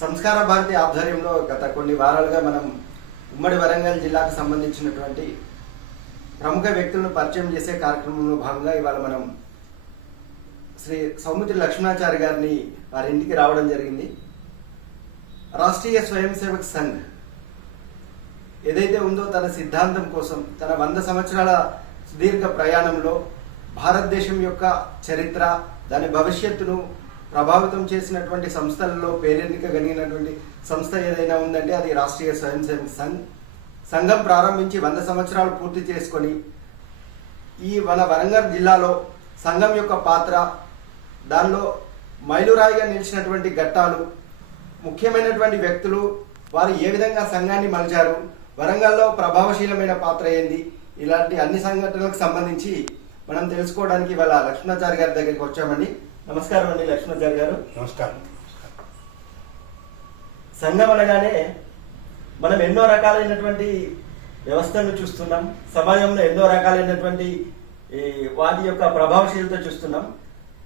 సంస్కార భారతి ఆధ్వర్యంలో గత కొన్ని వారాలుగా మనం ఉమ్మడి వరంగల్ జిల్లాకు సంబంధించినటువంటి ప్రముఖ వ్యక్తులను పరిచయం చేసే కార్యక్రమంలో భాగంగా ఇవాళ మనం శ్రీ సౌమిత్రి లక్ష్మణాచారి గారిని వారి ఇంటికి రావడం జరిగింది. రాష్ట్రీయ స్వయం సేవక్ సంఘ్ ఏదైతే ఉందో తన సిద్ధాంతం కోసం తన వంద సంవత్సరాల సుదీర్ఘ ప్రయాణంలో భారతదేశం యొక్క చరిత్ర దాని భవిష్యత్తును ప్రభావితం చేసినటువంటి సంస్థలలో పేరెన్నిక కలిగినటువంటి సంస్థ ఏదైనా ఉందంటే అది రాష్ట్రీయ స్వయం సేవక్ సంఘ్ సంఘం ప్రారంభించి వంద సంవత్సరాలు పూర్తి చేసుకొని ఈ మన వరంగల్ జిల్లాలో సంఘం యొక్క పాత్ర దానిలో మైలురాయిగా నిలిచినటువంటి ఘట్టాలు ముఖ్యమైనటువంటి వ్యక్తులు వారు ఏ విధంగా సంఘాన్ని మలిచారు వరంగల్లో ప్రభావశీలమైన పాత్ర ఏంది ఇలాంటి అన్ని సంఘటనలకు సంబంధించి మనం తెలుసుకోవడానికి ఇవాళ లక్ష్మణాచారి గారి దగ్గరికి వచ్చామండి. నమస్కారం అండి లక్ష్మణాచారి గారు. నమస్కారం. సంఘం అనగానే మనం ఎన్నో రకాలైనటువంటి వ్యవస్థను చూస్తున్నాం. సమాజంలో ఎన్నో రకాలైనటువంటి ఈ, వాటి యొక్క ప్రభావశీలత చూస్తున్నాం.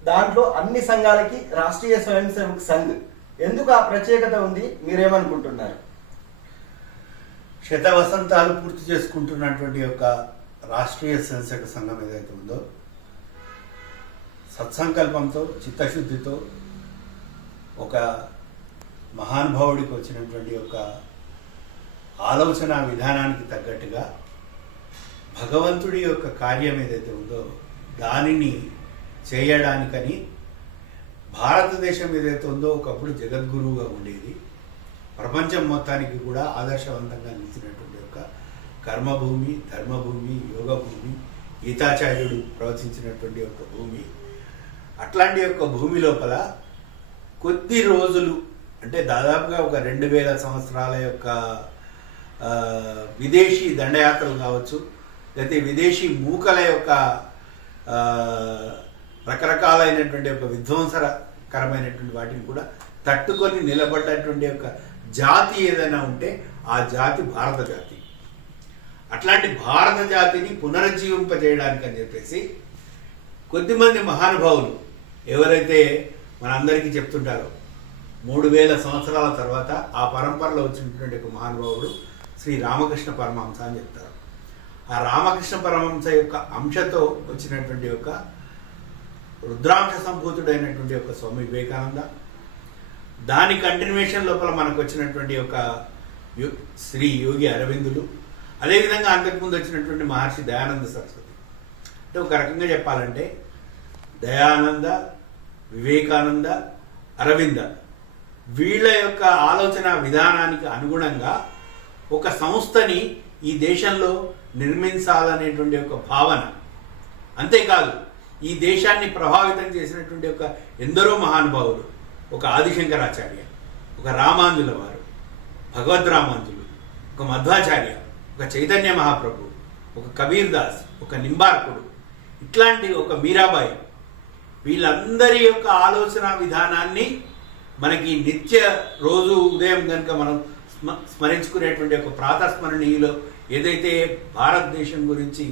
దాంట్లో అన్ని సంఘాలకి రాష్ట్రీయ స్వయం సేవక్ సంఘ్ ఎందుకు ఆ ప్రత్యేకత ఉంది? మీరేమనుకుంటున్నారు? శత వసంతాలు పూర్తి చేసుకుంటున్నటువంటి యొక్క రాష్ట్రీయ స్వయంసేవక సంఘం ఏదైతే ఉందో సత్సంకల్పంతో చిత్తశుద్ధితో ఒక మహానుభావుడికి వచ్చినటువంటి ఒక ఆలోచన విధానానికి తగ్గట్టుగా భగవంతుడి యొక్క కార్యం ఏదైతే ఉందో దానిని చేయడానికని భారతదేశం ఏదైతే ఉందో ఒకప్పుడు జగద్గురువుగా ఉండేది. ప్రపంచం మొత్తానికి కూడా ఆదర్శవంతంగా నిలిచినటువంటి ఒక కర్మభూమి ధర్మభూమి యోగ భూమి గీతాచార్యుడు ప్రవచించినటువంటి ఒక భూమి. అట్లాంటి యొక్క భూమి లోపల కొద్ది రోజులు అంటే దాదాపుగా ఒక రెండు వేల సంవత్సరాల యొక్క విదేశీ దండయాత్రలు కావచ్చు లేకపోతే విదేశీ మూకల యొక్క రకరకాలైనటువంటి ఒక విధ్వంసకరమైనటువంటి వాటిని కూడా తట్టుకొని నిలబడ్డటువంటి యొక్క జాతి ఏదైనా ఉంటే ఆ జాతి భారత జాతి. అట్లాంటి భారత జాతిని పునరుజ్జీవింపజేయడానికి అని చెప్పేసి కొద్దిమంది మహానుభావులు ఎవరైతే మనందరికీ చెప్తుంటారో మూడు వేల సంవత్సరాల తర్వాత ఆ పరంపరలో వచ్చినటువంటి ఒక మహానుభావుడు శ్రీ రామకృష్ణ పరమహంస అని చెప్తారు. ఆ రామకృష్ణ పరమహంస యొక్క అంశతో వచ్చినటువంటి ఒక రుద్రాంశ సంభూతుడైనటువంటి ఒక స్వామి వివేకానంద దాని కంటిన్యూషన్ లోపల మనకు వచ్చినటువంటి ఒక శ్రీ యోగి అరవిందులు అదేవిధంగా అంతకుముందు వచ్చినటువంటి మహర్షి దయానంద సరస్వతి. అంటే ఒక రకంగా చెప్పాలంటే దయానంద వివేకానంద అరవింద వీళ్ళ యొక్క ఆలోచన విధానానికి అనుగుణంగా ఒక సంస్థని ఈ దేశంలో నిర్మించాలనేటువంటి ఒక భావన. అంతేకాదు ఈ దేశాన్ని ప్రభావితం చేసినటువంటి ఒక ఎందరో మహానుభావులు ఒక ఆదిశంకరాచార్య ఒక రామాంజుల వారు భగవద్ రామాంజులు ఒక మధ్వాచార్య ఒక చైతన్య మహాప్రభు ఒక కబీర్ దాస్ ఒక నింబార్కుడు ఇట్లాంటి ఒక మీరాబాయి. వీళ్ళందరి యొక్క ఆలోచన విధానాన్ని మనకి నిత్య రోజు ఉదయం కనుక మనం స్మ- స్మరించుకునేటువంటి ఒక ప్రాతస్మరణీయులో ఏదైతే భారతదేశం గురించి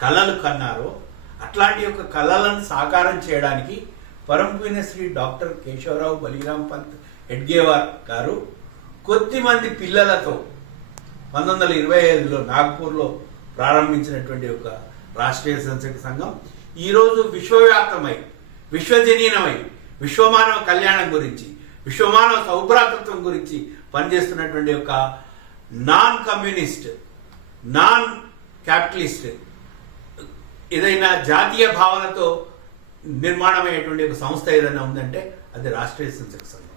కళలు కన్నారో అట్లాంటి యొక్క కళలను సాకారం చేయడానికి పరంపూర్ణ శ్రీ డాక్టర్ కేశవరావు బలిరామ్ పంత్ ఎడ్గేవార్ గారు కొద్దిమంది పిల్లలతో పంతొమ్మిది వందల ఇరవై ఐదులో నాగ్పూర్లో ప్రారంభించినటువంటి ఒక రాష్ట్రీయ సంసక సంఘం ఈరోజు విశ్వవ్యాప్తమై విశ్వజనీనమై విశ్వమానవ కళ్యాణం గురించి విశ్వమానవ సౌభ్రాతృత్వం గురించి పనిచేస్తున్నటువంటి ఒక నాన్ కమ్యూనిస్ట్ నాన్ క్యాపిటలిస్ట్ ఏదైనా జాతీయ భావనతో నిర్మాణమయ్యేటువంటి ఒక సంస్థ ఏదైనా ఉందంటే అది రాష్ట్రీయ సంసక సంఘం.